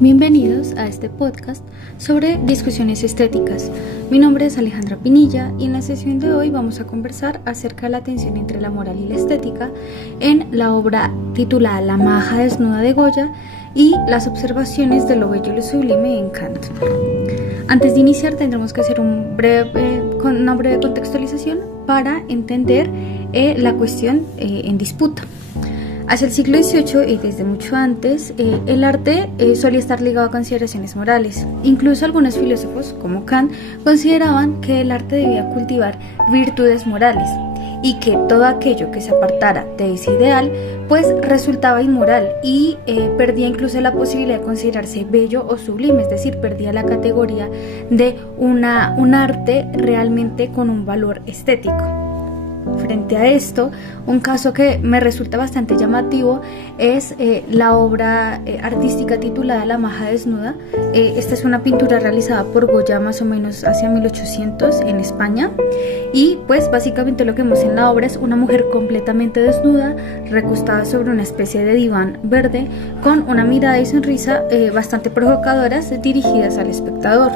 Bienvenidos a este podcast sobre discusiones estéticas. Mi nombre es Alejandra Pinilla y en la sesión de hoy vamos a conversar acerca de la tensión entre la moral y la estética en la obra titulada La maja desnuda de Goya y las observaciones de lo bello y lo sublime en Kant. Antes de iniciar tendremos que hacer una breve contextualización para entender la cuestión en disputa. Hacia el siglo XVIII y desde mucho antes, el arte solía estar ligado a consideraciones morales. Incluso algunos filósofos, como Kant, consideraban que el arte debía cultivar virtudes morales y que todo aquello que se apartara de ese ideal, pues resultaba inmoral y perdía incluso la posibilidad de considerarse bello o sublime, es decir, perdía la categoría de un arte realmente con un valor estético. Frente a esto, un caso que me resulta bastante llamativo es la obra artística titulada La maja desnuda. Esta es una pintura realizada por Goya más o menos hacia 1800 en España y pues básicamente lo que vemos en la obra es una mujer completamente desnuda, recostada sobre una especie de diván verde con una mirada y sonrisa bastante provocadoras dirigidas al espectador.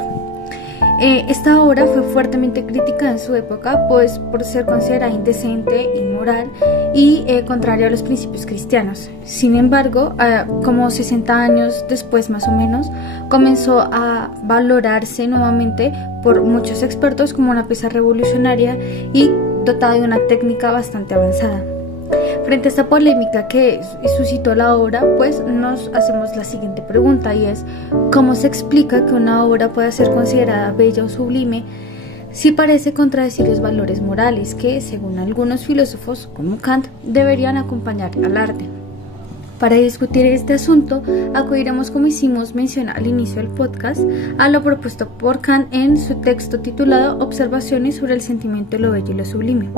Esta obra fue fuertemente criticada en su época, pues por ser considerada indecente, inmoral y contraria a los principios cristianos. Sin embargo, como 60 años después más o menos, comenzó a valorarse nuevamente por muchos expertos como una pieza revolucionaria y dotada de una técnica bastante avanzada. Frente a esta polémica que suscitó la obra, pues nos hacemos la siguiente pregunta y es ¿cómo se explica que una obra pueda ser considerada bella o sublime si parece contradecir los valores morales que, según algunos filósofos como Kant, deberían acompañar al arte? Para discutir este asunto, acudiremos, como hicimos mención al inicio del podcast, a lo propuesto por Kant en su texto titulado Observaciones sobre el sentimiento de lo bello y lo sublime.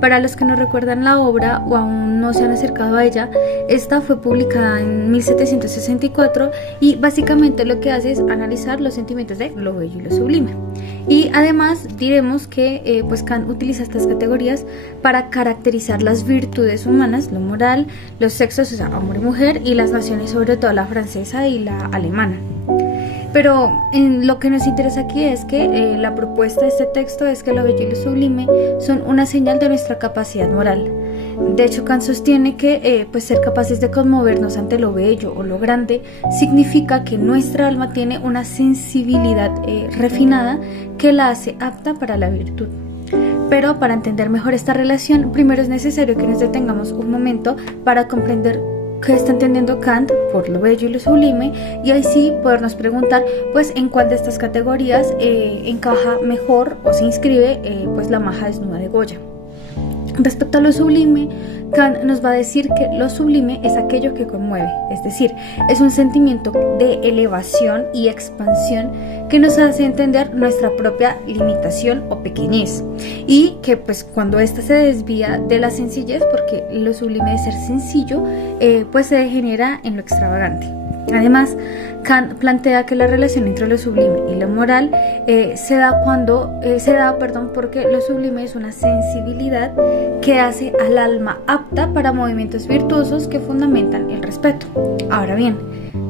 Para los que no recuerdan la obra o aún no se han acercado a ella, esta fue publicada en 1764 y básicamente lo que hace es analizar los sentimientos de lo bello y lo sublime. Y además diremos que pues Kant utiliza estas categorías para caracterizar las virtudes humanas, lo moral, los sexos, o sea, hombre y mujer, y las naciones, sobre todo la francesa y la alemana. Pero lo que nos interesa aquí es que la propuesta de este texto es que lo bello y lo sublime son una señal de nuestra capacidad moral. De hecho, Kant sostiene que pues ser capaces de conmovernos ante lo bello o lo grande significa que nuestra alma tiene una sensibilidad refinada que la hace apta para la virtud. Pero para entender mejor esta relación, primero es necesario que nos detengamos un momento para comprender qué está entendiendo Kant por lo bello y lo sublime, y ahí sí podernos preguntar pues en cuál de estas categorías encaja mejor o se inscribe pues la maja desnuda de Goya. Respecto a lo sublime, Kant nos va a decir que lo sublime es aquello que conmueve, es decir, es un sentimiento de elevación y expansión que nos hace entender nuestra propia limitación o pequeñez y que pues cuando ésta se desvía de la sencillez, porque lo sublime de ser sencillo, pues se degenera en lo extravagante. Además, Kant plantea que la relación entre lo sublime y lo moral se da porque lo sublime es una sensibilidad que hace al alma apta para movimientos virtuosos que fundamentan el respeto. Ahora bien,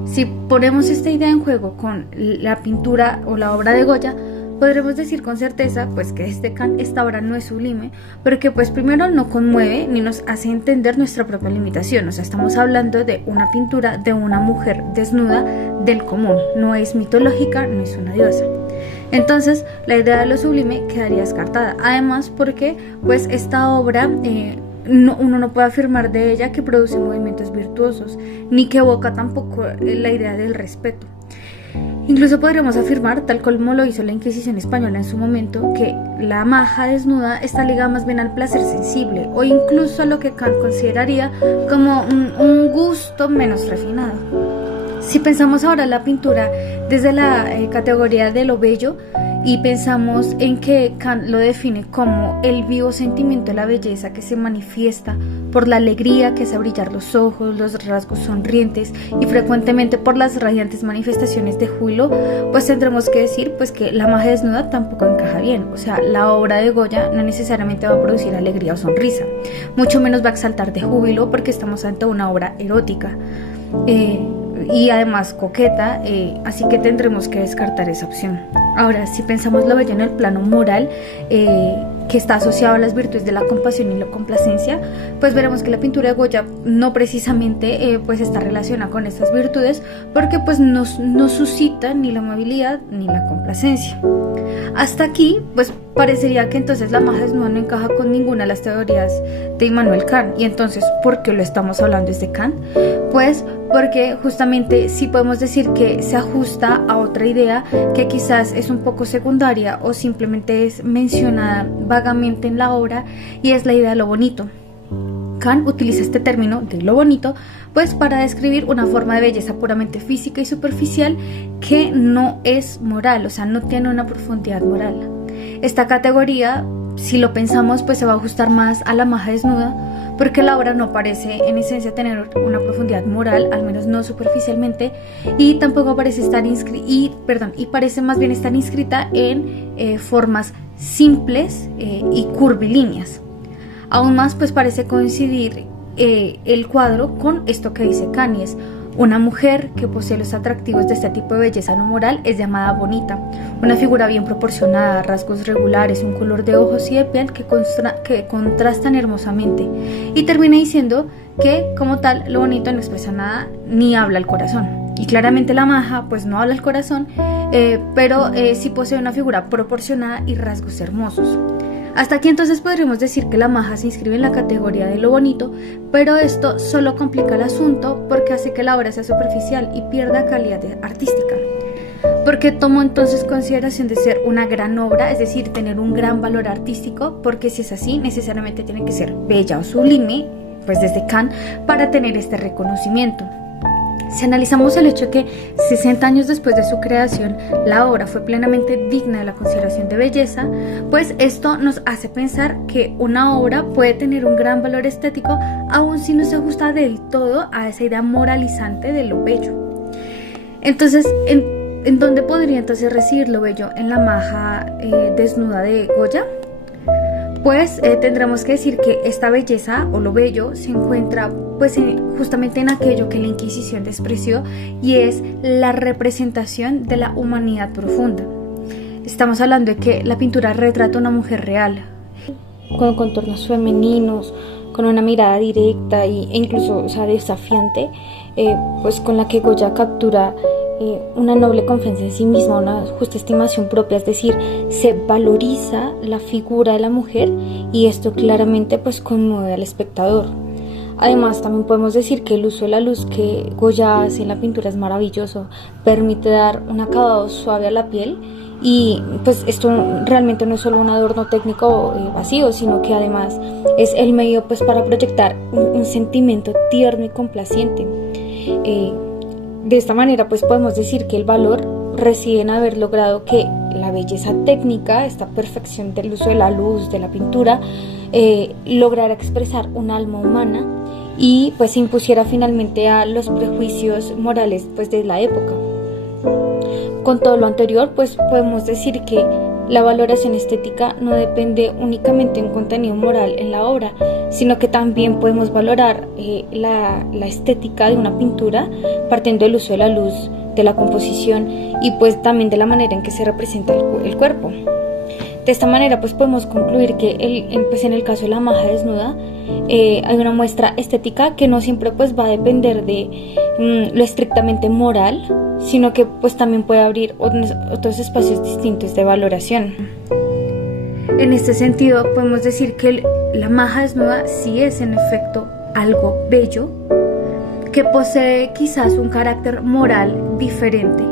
si ponemos esta idea en juego con la pintura o la obra de Goya, podremos decir con certeza pues que Kant esta obra no es sublime, pero que pues primero no conmueve ni nos hace entender nuestra propia limitación. O sea, estamos hablando de una pintura de una mujer desnuda del común, no es mitológica, no es una diosa. Entonces la idea de lo sublime quedaría descartada, además porque pues esta obra uno no puede afirmar de ella que produce movimientos virtuosos, ni que evoca tampoco la idea del respeto. Incluso podríamos afirmar, tal como lo hizo la Inquisición española en su momento, que la maja desnuda está ligada más bien al placer sensible o incluso a lo que Kant consideraría como un gusto menos refinado. Si pensamos ahora en la pintura desde la categoría de lo bello y pensamos en que Kant lo define como el vivo sentimiento de la belleza que se manifiesta por la alegría que hace brillar los ojos, los rasgos sonrientes y frecuentemente por las radiantes manifestaciones de júbilo, pues tendremos que decir pues que la maja desnuda tampoco encaja bien. O sea, la obra de Goya no necesariamente va a producir alegría o sonrisa, mucho menos va a exaltar de júbilo porque estamos ante una obra erótica. y además coqueta, así que tendremos que descartar esa opción. Ahora, si pensamos lo bello en el plano moral, que está asociado a las virtudes de la compasión y la complacencia, pues veremos que la pintura de Goya no precisamente pues está relacionada con estas virtudes, porque pues no suscita ni la amabilidad ni la complacencia. Hasta aquí pues parecería que entonces la maja desnuda no encaja con ninguna de las teorías de Immanuel Kant. Y entonces, ¿por qué lo estamos hablando desde Kant? Pues porque justamente sí podemos decir que se ajusta a otra idea que quizás es un poco secundaria o simplemente es mencionada vagamente en la obra, y es la idea de lo bonito. Kant utiliza este término de lo bonito pues para describir una forma de belleza puramente física y superficial que no es moral, o sea, no tiene una profundidad moral. Esta categoría, si lo pensamos, pues se va a ajustar más a la maja desnuda, porque la obra no parece en esencia tener una profundidad moral, al menos no superficialmente, y tampoco parece estar y parece más bien estar inscrita en formas simples y curvilíneas. Aún más pues parece coincidir el cuadro con esto que dice Kant: una mujer que posee los atractivos de este tipo de belleza no moral es llamada bonita, una figura bien proporcionada, rasgos regulares, un color de ojos y de piel que contrastan hermosamente. Y termina diciendo que como tal lo bonito no expresa nada ni habla al corazón. Y claramente la maja pues no habla al corazón, pero sí posee una figura proporcionada y rasgos hermosos. Hasta aquí entonces podríamos decir que la maja se inscribe en la categoría de lo bonito, pero esto solo complica el asunto porque hace que la obra sea superficial y pierda calidad artística. Porque tomo entonces consideración de ser una gran obra, es decir, tener un gran valor artístico, porque si es así, necesariamente tiene que ser bella o sublime, pues desde Kant, para tener este reconocimiento. Si analizamos el hecho de que 60 años después de su creación la obra fue plenamente digna de la consideración de belleza, pues esto nos hace pensar que una obra puede tener un gran valor estético aun si no se ajusta del todo a esa idea moralizante de lo bello. Entonces, ¿en dónde podría entonces residir lo bello en la maja desnuda de Goya? Pues tendremos que decir que esta belleza o lo bello se encuentra pues justamente en aquello que la Inquisición despreció, y es la representación de la humanidad profunda. Estamos hablando de que la pintura retrata a una mujer real, con contornos femeninos, con una mirada directa e incluso desafiante, pues con la que Goya captura una noble confianza en sí misma, una justa estimación propia, es decir, se valoriza la figura de la mujer, y esto claramente pues conmueve al espectador. Además, también podemos decir que el uso de la luz que Goya hace en la pintura es maravilloso, permite dar un acabado suave a la piel, y pues esto realmente no es solo un adorno técnico vacío, sino que además es el medio pues para proyectar un sentimiento tierno y complaciente. De esta manera pues podemos decir que el valor reside en haber logrado que la belleza técnica, esta perfección del uso de la luz, de la pintura, lograra expresar un alma humana y pues se impusiera finalmente a los prejuicios morales pues de la época. Con todo lo anterior pues podemos decir que la valoración estética no depende únicamente de un contenido moral en la obra, sino que también podemos valorar la estética de una pintura partiendo del uso de la luz, de la composición y pues también de la manera en que se representa el cuerpo. De esta manera pues podemos concluir que en el caso de la maja desnuda hay una muestra estética que no siempre pues va a depender de lo estrictamente moral, sino que pues también puede abrir otros espacios distintos de valoración. En este sentido podemos decir que la maja desnuda sí es en efecto algo bello, que posee quizás un carácter moral diferente,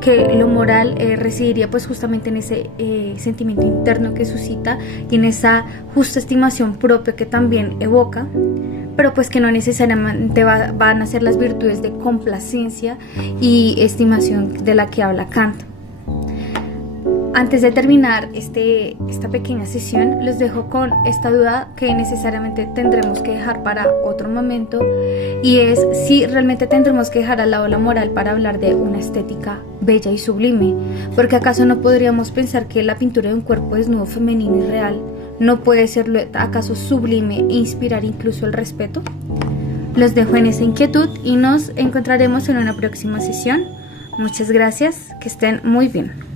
que lo moral residiría pues justamente en ese sentimiento interno que suscita y en esa justa estimación propia que también evoca, pero pues que no necesariamente van a ser las virtudes de complacencia y estimación de la que habla Kant. Antes de terminar esta pequeña sesión, los dejo con esta duda que necesariamente tendremos que dejar para otro momento, y es si realmente tendremos que dejar al lado la moral para hablar de una estética bella y sublime, porque acaso no podríamos pensar que la pintura de un cuerpo desnudo femenino y real no puede serlo acaso sublime e inspirar incluso el respeto. Los dejo en esa inquietud y nos encontraremos en una próxima sesión. Muchas gracias, que estén muy bien.